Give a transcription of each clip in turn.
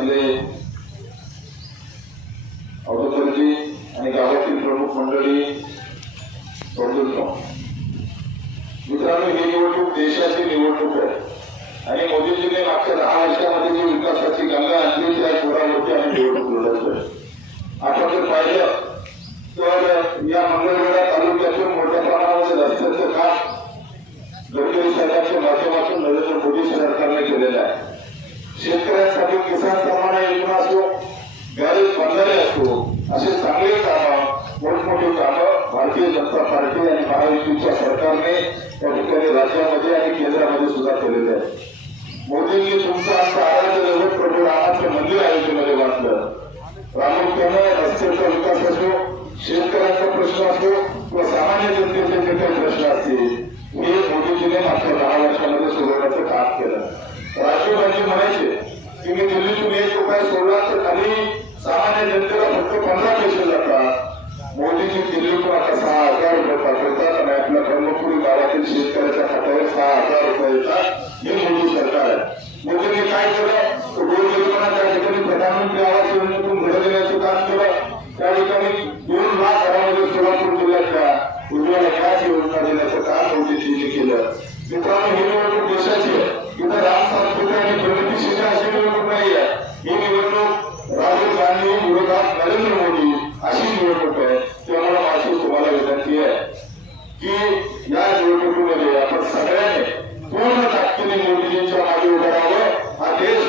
उपस्थित आपले आणि गावातील प्रमुख मंडळी बंधुत्व मित्रांनो ही निवडणूक देशाची निवडणूक आहे. आणि मोदीजीने मागच्या दहा वर्षामध्ये जी विकासाची गंगा आणली त्या जोरावरती आम्ही निवडणूक लढतोय आपण जर पाहिलं तर या मंगळवेढा तालुक्यातून मोठ्या प्रमाणामध्ये रस्त्याचं काम गडकरी सरकारच्या माध्यमातून नरेंद्र मोदी सरकारने केलेलं आहे. शेतकरी शेतकऱ्यांसाठी किसान सन्मान योजना असो गरीब बंधारे असो असे चांगले कामं मोठमोठी कामं भारतीय जनता पार्टी आणि महायुतीच्या सरकारने या ठिकाणी राज्यामध्ये आणि केंद्रामध्ये सुद्धा केलेले आहे मोदींनी तुमचं आमचं आराध्य प्रभू रामाचं मंदिर अयोध्येमध्ये बांधलं प्रामुख्याने रस्त्याचा विकास असो शेतकऱ्यांचा प्रश्न असो किंवा सामान्य जनतेचे जे काही प्रश्न असतील हे मोदीजीने मागच्या दहा वर्षामध्ये सोडवण्याचं काम केलं राजीव गांधी म्हणायचे की मी दिल्लीतून एक रुपये सोडला सामान्य जनतेला फक्त पंधरा पैसे जातात. मोदीजी दिल्लीतून आता सहा हजार रुपये पाठवतात आणि आपल्या ब्रह्मपुरी गावातील शेतकऱ्याच्या खात्यावर सहा हजार रुपये येतात. हे मोदी सरकार आहे मोदींनी काय केलं तर गोरगरिबांना त्या ठिकाणी प्रधानमंत्री आवास योजनेतून घरं देण्याचं काम केलं त्या ठिकाणी दोन लाख घरामध्ये सोलापूर जिल्ह्यातल्या उज्ज्वला गॅस योजना देण्याचं काम मोदीजींनी केलं मित्रांनो ही निवडणूक देशाची आहे इथं राम सातपुते आणि प्रगतीशील अशी निवडणूक नाही आहे ही निवडणूक राहुल गांधी विरोधात नरेंद्र मोदी अशी निवडणूक आहे त्यामुळे माझी तुम्हाला विनंती आहे की या निवडणुकीमध्ये आपण सगळ्यांनी पूर्ण ताकदीने मोदीजींच्या मागे उभं राहावं. हा देश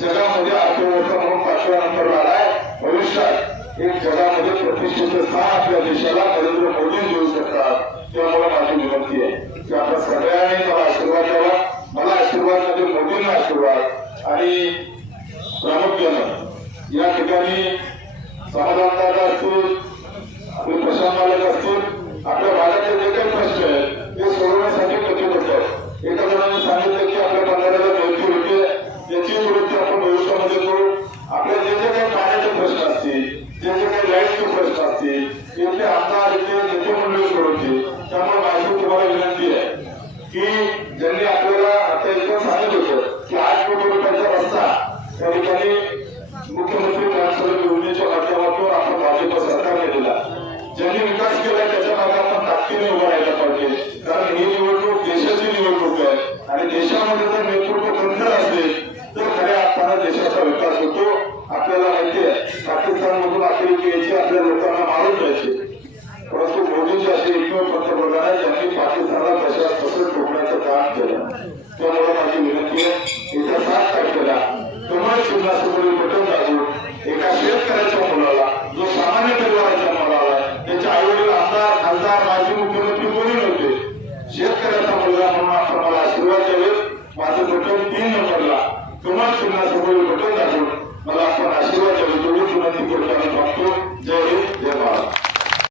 जगामध्ये अर्थव्यवस्था म्हणून पाचव्या नंबरला आलाय भविष्यात एक जगामध्ये प्रतिष्ठेचं स्थान आपल्या देशाला नरेंद्र मोदी देऊ शकतात. त्यामुळे माझी विनंती आहे. की आपण सगळ्यांनी मला आशीर्वाद द्यावा. मला आशीर्वाद म्हणजे मोदींना आशीर्वाद. आणि प्रामुख्यानं या ठिकाणी समाजात असतील आपले प्रशांत मालक असतील आपल्या भागातले जे काही प्रश्न आहेत ते सोडवण्यासाठी कटिबद्ध आहेत एका जणांनी सांगितलं की आपल्या बंधाऱ्याला गळती होते याची दुरुस्ती आपण भविष्यामध्ये करू आपल्या जे जे काही पाण्याचे प्रश्न असतील जे जे काही लाईटचे प्रश्न असतील इथले आमदार इथले नेते मंडळी सोडवतील त्यामुळे माझी तुम्हाला विनंती आहे की ज्यांनी आपल्याला अत्यंत सांगितलं होतं की आठ कोटी रुपयाचा रस्ता त्या ठिकाणी मुख्यमंत्री ग्रामसडक योजनेच्या माध्यमातून आपण भाजप सरकारने दिला. ज्यांनी विकास केला त्याच्यामागे आपण ताकदीने उभं राहायला पाहिजे. कारण ही निवडणूक देशाची निवडणूक आहे. आणि देशामध्ये जर नेतृत्व खंडर असेल तर खऱ्या अर्थानं देशाचा विकास होतो. आपल्याला कमळ चिन्हासमोरील एका शेतकऱ्याच्या मुलाला जो सामान्य परिवाराच्या मुलाला आई वडील आमदार खासदार माजी मुख्यमंत्री कोणी नव्हते? शेतकऱ्याचा मुलगा म्हणून आपण मला आशीर्वाद द्यावे माझं बटन तीन नंबरला. कमळ चिन्हासमोरील बटन दाबून मला आपण आशीर्वाद द्यावे तेवढीच विनंती करताना जय हिंद.